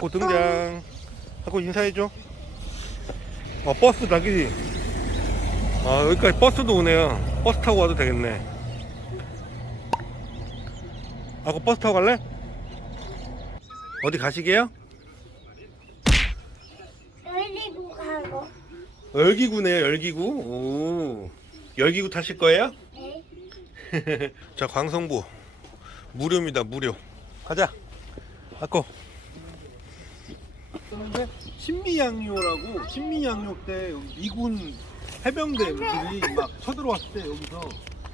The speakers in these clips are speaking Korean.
하고 등장. 하고 인사해줘. 어, 버스 나기지. 아, 여기까지 버스도 오네요. 버스 타고 와도 되겠네. 하고 버스 타고 갈래? 어디 가시게요? 열리고 가고. 열기구네요, 열기구. 오. 열기구 타실 거예요? 네. 자, 광성부. 무료입니다, 무료. 가자. 아꼬. 신미양요라고 신미양요 때 여기 미군 해병대들이 막 쳐들어왔을 때 여기서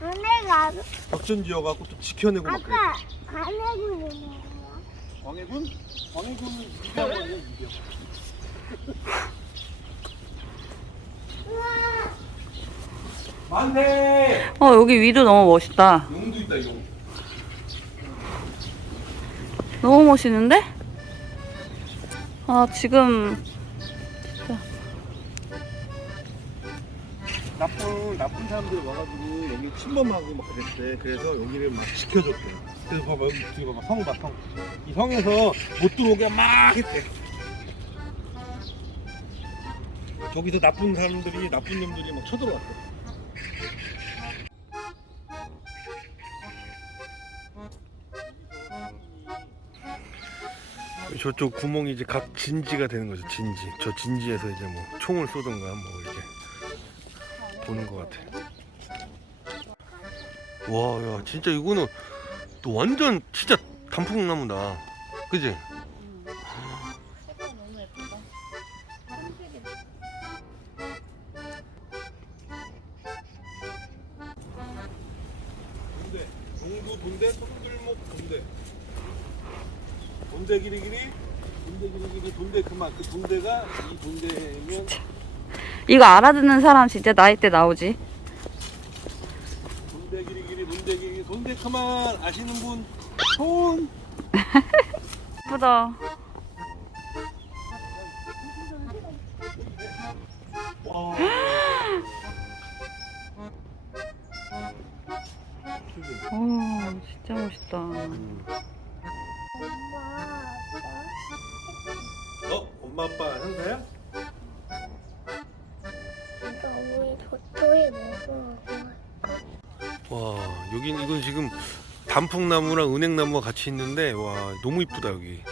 안에 가고. 작전 지어갖고 또 지켜내고 막 그래. 아빠, 안에 구는 거야? 광해군? 광해군은 이병. 우와. 만세! 어 여기 위도 너무 멋있다. 용도 있다, 용. 너무 멋있는데? 아 지금 나쁜 나쁜 사람들 와가지고 여기 침범하고 막 그랬대. 그래서 여기를 막 지켜줬대. 그래서 봐봐 여기 뒤에 봐봐 성 봐, 성. 이 성에서 못 들어오게 막 했대. 저기서 나쁜 사람들이 나쁜 놈들이 막 쳐들어왔대. 저쪽 구멍이 이제 각 진지가 되는 거죠. 진지. 저 진지에서 이제 뭐 총을 쏘던가 뭐 이렇게 보는 것 같아. 와, 야, 진짜 이거는 또 완전 진짜 단풍나무다. 그지? 돈대, 돈대. 돈대 기리기리, 돈대 기리기리, 돈대 그만. 그 돈대가 이 돈대면 이거 알아듣는 사람 진짜 나이 때 나오지. 돈대 기리기리, 돈대 기리기리, 돈대 그만 아시는 분 손. 예쁘다. 와. 오 진짜 멋있다. 엄마, 아빠. 어? 엄마 아빠 형사야? 와 여긴 이건 지금 단풍나무랑 은행나무가 같이 있는데 와 너무 이쁘다 여기.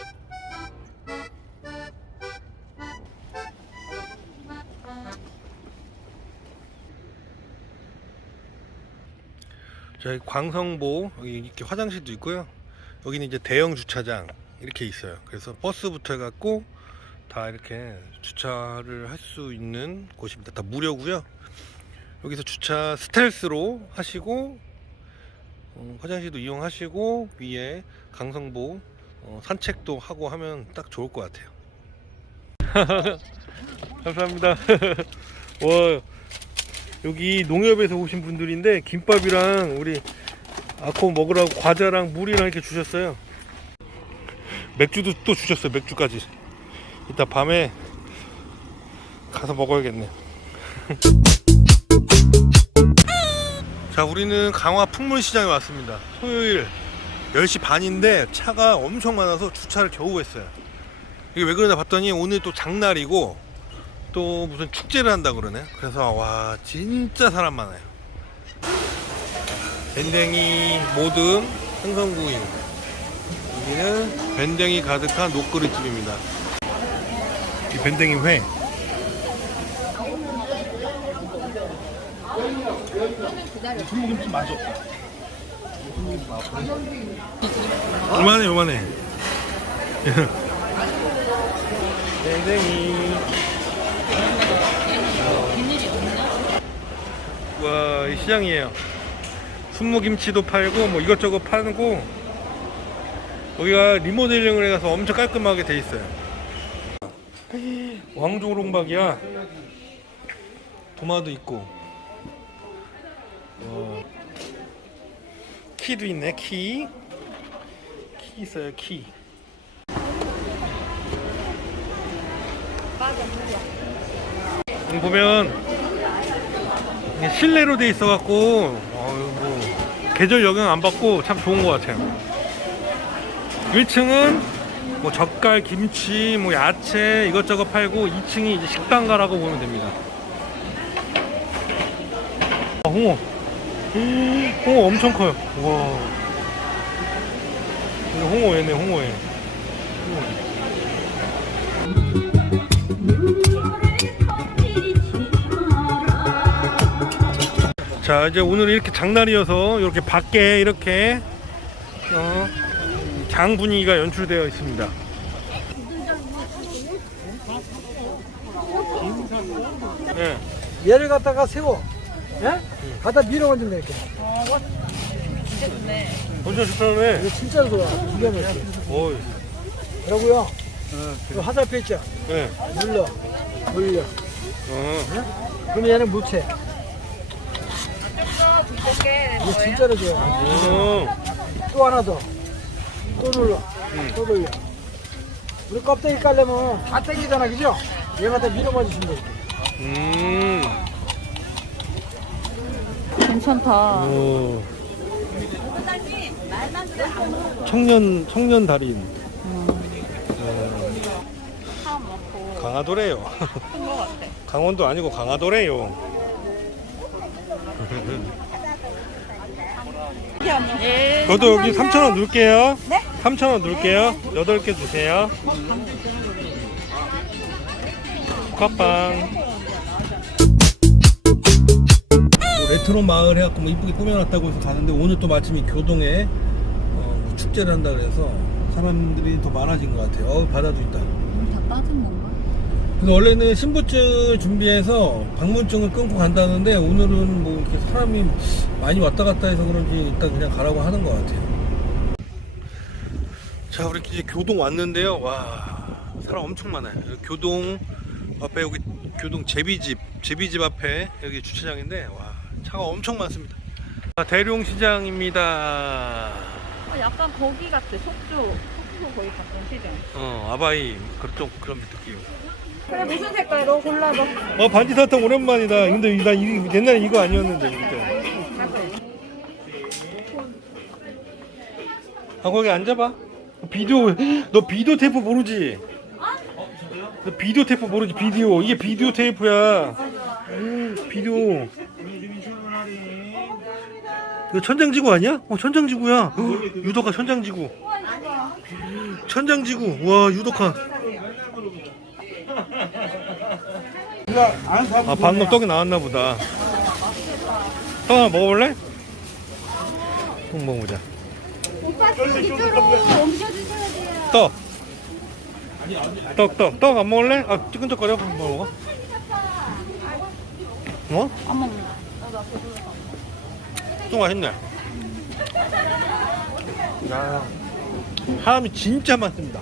저희 광성보 여기 이렇게 화장실도 있고요. 여기는 이제 대형 주차장 이렇게 있어요. 그래서 버스부터 해갖고 다 이렇게 주차를 할 수 있는 곳입니다. 다 무료고요 여기서 주차 스텔스로 하시고 어, 화장실도 이용하시고 위에 강성보 어, 산책도 하고 하면 딱 좋을 것 같아요. 감사합니다. 와 여기 농협에서 오신 분들인데 김밥이랑 우리 아코 먹으라고 과자랑 물이랑 이렇게 주셨어요. 맥주도 또 주셨어요. 맥주까지. 이따 밤에 가서 먹어야겠네. 자, 우리는 강화 풍물시장에 왔습니다. 토요일 10시 반인데 차가 엄청 많아서 주차를 겨우 했어요. 이게 왜 그러나 봤더니 오늘 또 장날이고 또 무슨 축제를 한다 그러네. 그래서 와, 진짜 사람 많아요. 밴댕이, 모듬, 생선구이. 여기는 밴댕이 가득한 녹그릇집입니다. 이 밴댕이 회. 손목이 맛이 없다. 요만해 요만해. 와, 이 시장이에요. 순무김치도 팔고 뭐 이것저것 파고 여기가 리모델링을 해서 엄청 깔끔하게 돼 있어요. 왕조롱박이야. 도마도 있고. 어. 키도 있네 키. 키 있어요 키. 보면 실내로 돼 있어갖고 어, 뭐 계절 영향 안 받고 참 좋은 것 같아요. 1층은 뭐 젓갈, 김치, 뭐 야채 이것저것 팔고 2층이 이제 식당가라고 보면 됩니다. 아, 홍어. 홍어 엄청 커요. 와. 홍어회네, 홍어회. 자, 이제 오늘 이렇게 장날이어서 이렇게 밖에 이렇게 어, 장 분위기가 연출되어 있습니다. 네. 얘를 갖다가 세워. 예? 갖다 밀어가지고 이렇게. 엄청 좋다네. 이거 진짜 좋아. 기가 막혀. 어이. 그러고요. 그 화살표 있죠? 네. 눌러. 돌려. 어. 그러면 얘는 무채. 이거 진짜로 좋아. 어. 또 하나 더. 또 눌러. 또 돌려. 우리 껍데기 깔려면 다 땡기잖아, 그죠? 얘 갖다 밀어봐 주시면 돼. 음. 괜찮다. 오. 청년 청년 달인. 어. 강화도래요. 강원도 아니고 강화도래요. 저도 여기 3,000원 넣을게요. 네? 3,000원 넣을게요. 8개 주세요. 컵빵. 레트로 마을 해갖고 뭐 이쁘게 꾸며놨다고 해서 가는데 오늘 또 마침 이 교동에 어, 뭐 축제를 한다 그래서 사람들이 더 많아진 것 같아요. 어, 바다도 있다. 다 따진 건가? 근데 원래는 신분증을 준비해서 방문증을 끊고 간다는데 오늘은 뭐 이렇게 사람이 많이 왔다 갔다 해서 그런지 일단 그냥 가라고 하는 것 같아요. 자, 우리 이제 교동 왔는데요. 와, 사람 엄청 많아요. 여기 교동 앞에 여기 교동 제비집, 제비집 앞에 여기 주차장인데 와, 차가 엄청 많습니다. 아, 대룡시장입니다. 어, 약간 거기 같아. 속초. 속초 거기 같은 시장. 어, 아바이 그쪽 그런 느낌. 그래 무슨 색깔 너 골라봐. 어 반지 사탕 오랜만이다. 근데 나 이, 옛날에 이거 아니었는데 진짜. 아 거기 앉아봐. 비디오 너 비디오 테이프 모르지? 너 비디오 테이프 모르지? 비디오 이게 비디오 테이프야. 비디오. 이거 천장지구 아니야? 어 천장지구야. 유독아 천장지구. 천장지구. 와 유독아. 아 방금 떡이 나왔나 보다 떡 하나 먹어볼래? 떡 먹어보자 떡 떡, 떡, 떡 안 먹을래? 아, 찌끈적거려. 한번 먹어. 어? 안 먹는다. 좀 맛있네. 야, 사람이 진짜 많습니다.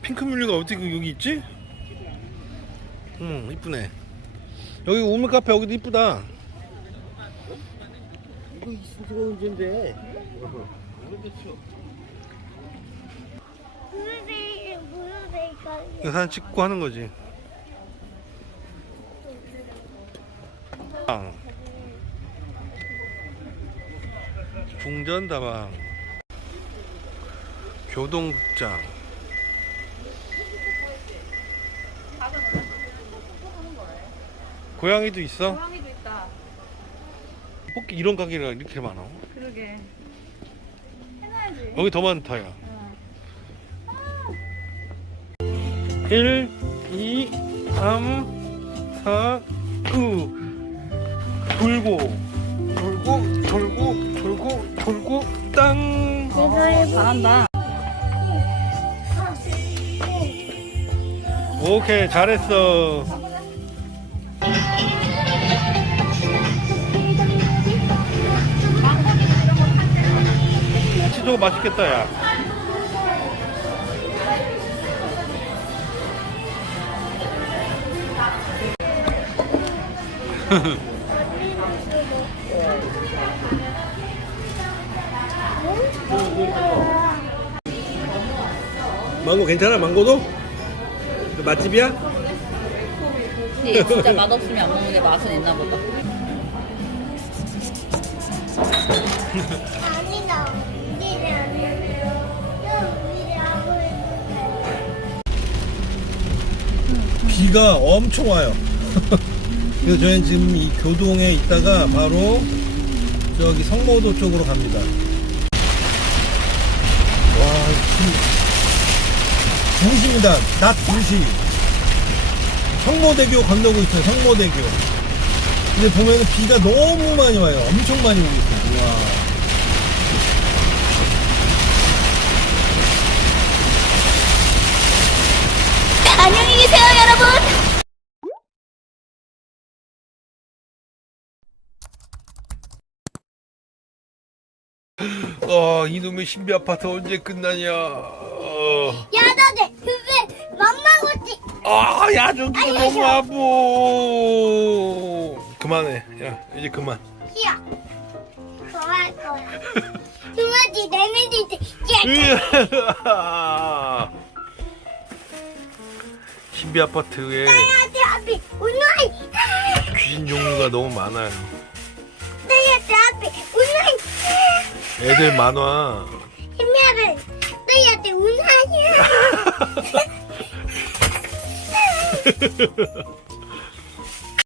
핑크뮬리가 어떻게 여기 있지? 응, 이쁘네. 여기 우물 카페 여기도 이쁘다. 이거 무슨 색깔이야? 이거 사진 찍고 하는 거지. 방. 중전다방. 교동극장. 고양이도 있어? 고양이도 있다. 뽑기 이런 가게가 이렇게 많아. 그러게. 해놔야지. 여기 더 많다, 야. 어. 1, 2, 3, 4, 9. 돌고, 돌고, 돌고, 돌고, 돌고, 땅. 잘한다. 오케이, 잘했어. 치즈가 맛있겠다, 야. 망고 괜찮아? 망고도? 그 맛집이야? 근데 얘 진짜 맛없으면 안 먹는 게 맛은 있나 보다. 안 해. 하고 있는데. 비가 엄청 와요. 그래서 저희는 지금 이 교동에 있다가 바로 저기 성모도 쪽으로 갑니다. 와, 지금 2시입니다. 낮 2시. 성모대교 건너고 있어요. 성모대교. 근데 보면은 비가 너무 많이 와요. 엄청 많이 오고 있어요. 와. 안녕히 계세요, 여러분. 어, 이놈의 신비 아파트 언제 끝나냐. 어. 야, 너네 왜 맘마고지? 아, 야, 저기 아이, 너무 아이고. 아부. 그만해. 야, 이제 그만. 야, 좋아할 거야. 두마지 돼. 야, 신비 아파트에 나한테 앞이 운나이. 귀신 종류가 너무 많아요. 나한테 앞이 운나이. 애들 많아. 힘내 를 나한테 운나이.